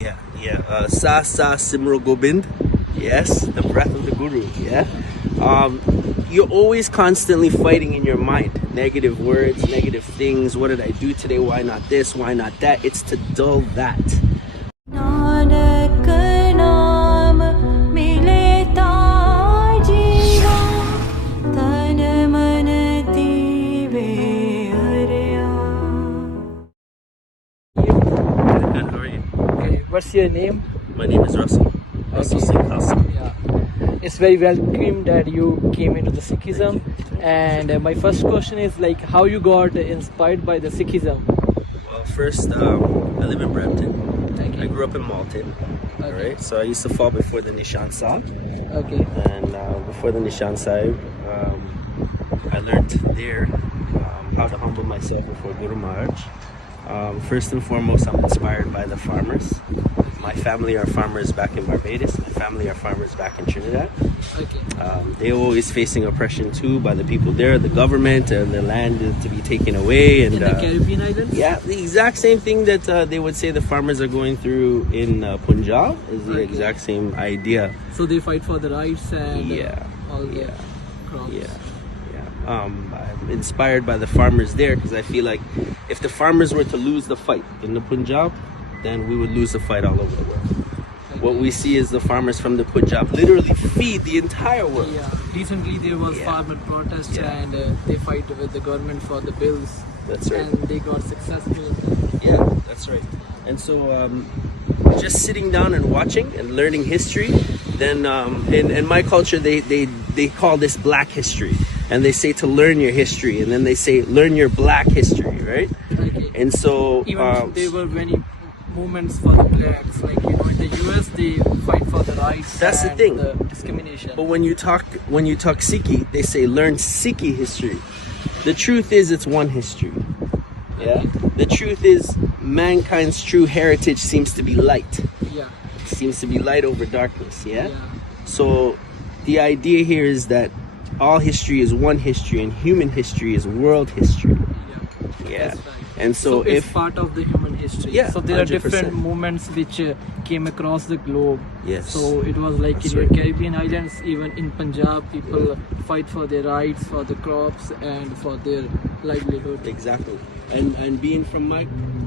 Sa Sa Simro Gobind. Yes, the breath of the Guru. Yeah. You're always constantly fighting in your mind. Negative words, negative things. What did I do today? Why not this? Why not that? It's to dull that. Good, how are you? Okay, what's your name? My name is Russel. Russel Singh. Yeah, it's very welcome that you came into the Sikhism. And my first question is like how you got inspired by the Sikhism. Well, first, I live in Brampton. Okay. I grew up in Malton. Okay. Alright, so I used to fall before the Nishan Sahib. Okay. And before the Nishan Sahib, I learned there how to humble myself before Guru Maharaj. First and foremost, I'm inspired by the farmers. My family are farmers back in Barbados. My family are farmers back in Trinidad. Okay. They're always facing oppression too by the people there, the government, and the land to be taken away. And In the Caribbean islands? yeah, the exact same thing that they would say the farmers are going through in Punjab is the exact same idea. So they fight for the rights and all the crops. I'm inspired by the farmers there because I feel like if the farmers were to lose the fight in the Punjab, then we would lose the fight all over the world. Okay. What we see is the farmers from the Punjab literally feed the entire world. Yeah. Recently there was farmer protest and they fight with the government for the bills. That's right. And they got successful. Yeah, that's right. And so just sitting down and watching and learning history, then in my culture they call this black history. And they say to learn your history, and then they say learn your black history, right? Okay. And so even there were many movements for the blacks, like in the US they fight for the rights. That's the and thing. The discrimination. But when you talk Sikhi, they say learn Sikhi history. The truth is it's one history. Yeah. The truth is mankind's true heritage seems to be light. Yeah. It seems to be light over darkness. Yeah. Yeah. So the idea here is that all history is one history, and human history is world history. Yeah. That's right. And so it's if part of the human history. Yeah, So there are 100%. different movements which came across the globe. Yes. So it was like That's in right. the Caribbean islands, even in Punjab, people fight for their rights, for the crops, and for their livelihood. Exactly. And being from my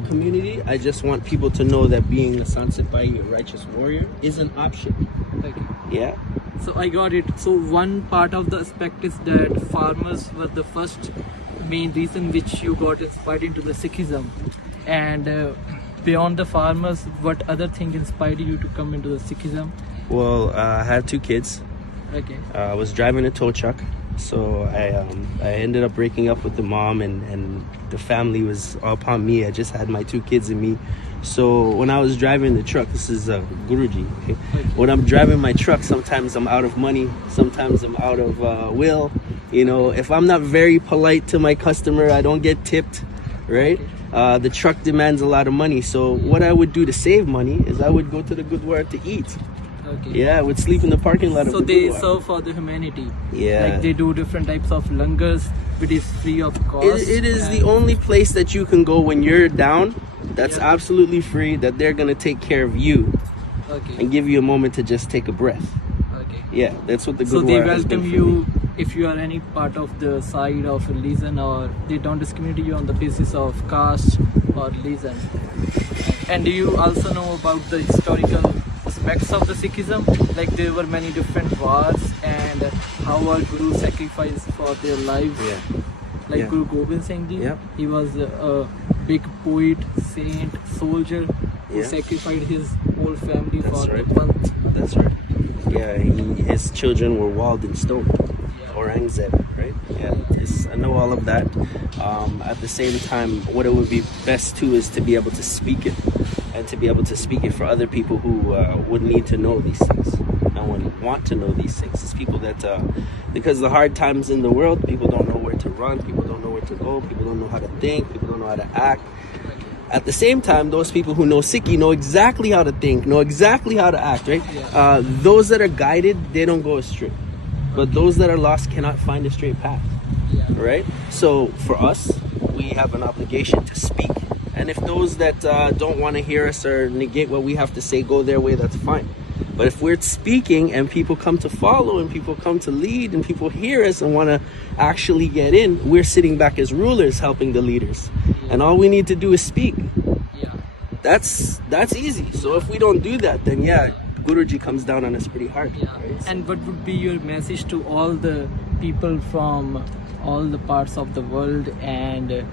community, I just want people to know that being a Sansipai, a righteous warrior, is an option. Okay. Yeah. So I got it. So one part of the aspect is that farmers were the first main reason which you got inspired into the Sikhism. And beyond the farmers, what other thing inspired you to come into the Sikhism? Well, I have two kids. Okay. I was driving a tow truck, so I ended up breaking up with the mom, and the family was all upon me. I just had my two kids and me. So when I was driving the truck, this is Guruji. Okay? When I'm driving my truck, sometimes I'm out of money, sometimes I'm out of will. You know, if I'm not very polite to my customer, I don't get tipped, right? The truck demands a lot of money. So what I would do to save money is I would go to the Gurdwara to eat. Okay. Yeah, I would sleep in the parking lot of So the they Gurdwara. serve for the humanity. Yeah. Like they do different types of langars, which is free of cost. It is the only place that you can go when you're down. That's Yeah. absolutely free. That they're gonna take care of you Okay. and give you a moment to just take a breath. Okay. Yeah, that's what the So Gurdwara they has been welcome for you me. if you are any part of the side of religion, or they don't discriminate you on the basis of caste or religion. And do you also know about the historical aspects of the Sikhism? Like there were many different wars and how our Guru sacrificed for their lives. Yeah. Like Yeah. Guru Gobind Singh Ji, Yep. he was a big poet, saint, soldier who Yeah. sacrificed his whole family That's for right. the Panth. That's right. Yeah, his children were walled in stone. Aurangzeb, right? Yeah, yes, I know all of that. At the same time, what it would be best too is to be able to speak it, and to be able to speak it for other people who would need to know these things and would want to know these things. It's people that, because the hard times in the world, people don't know where to run, people don't know where to go, people don't know how to think, people don't know how to act. At the same time, those people who know Sikhi know exactly how to think, know exactly how to act, right? Those that are guided, they don't go astray. But those that are lost cannot find a straight path, right? So for us, we have an obligation to speak And if those that don't want to hear us or negate what we have to say go their way, that's fine. But if we're speaking and people come to follow and people come to lead and people hear us and want to actually get in, we're sitting back as rulers helping the leaders. And all we need to do is speak. Yeah. That's easy. So if we don't do that, then yeah, Guruji comes down on us pretty hard. Yeah. Right? And what would be your message to all the people from all the parts of the world, and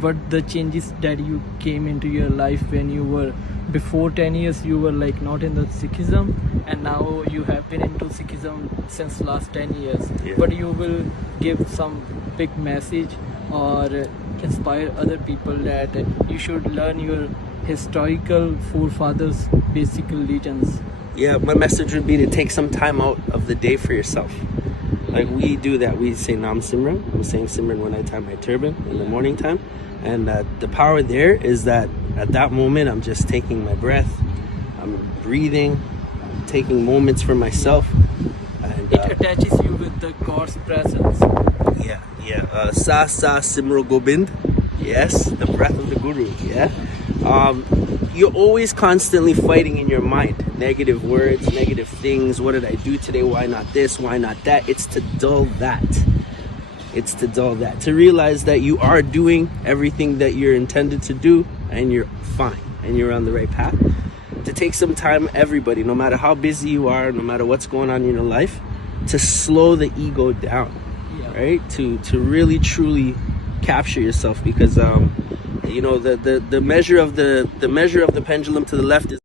what the changes that you came into your life when you were before 10 years you were like not in the Sikhism, and now you have been into Sikhism since last 10 years. Yeah. But you will give some big message or inspire other people that you should learn your historical forefathers basic religions. Yeah, my message would be to take some time out of the day for yourself. Like we do that. We say Nam Simran. I'm saying Simran when I tie my turban in the morning time. And the power there is that at that moment, I'm just taking my breath. I'm breathing. I'm taking moments for myself. And It attaches you with the God's presence. yeah. Sa Sa Simro Gobind. Yes, the breath of the Guru. Yeah. You're always constantly fighting in your mind. Negative words, negative things. What did I do today? Why not this? Why not that? It's to dull that. It's to dull that. To realize that you are doing everything that you're intended to do and you're fine and you're on the right path. To take some time, everybody, no matter how busy you are, no matter what's going on in your life, to slow the ego down. Yeah. Right? To really truly capture yourself, because the measure of the pendulum to the left is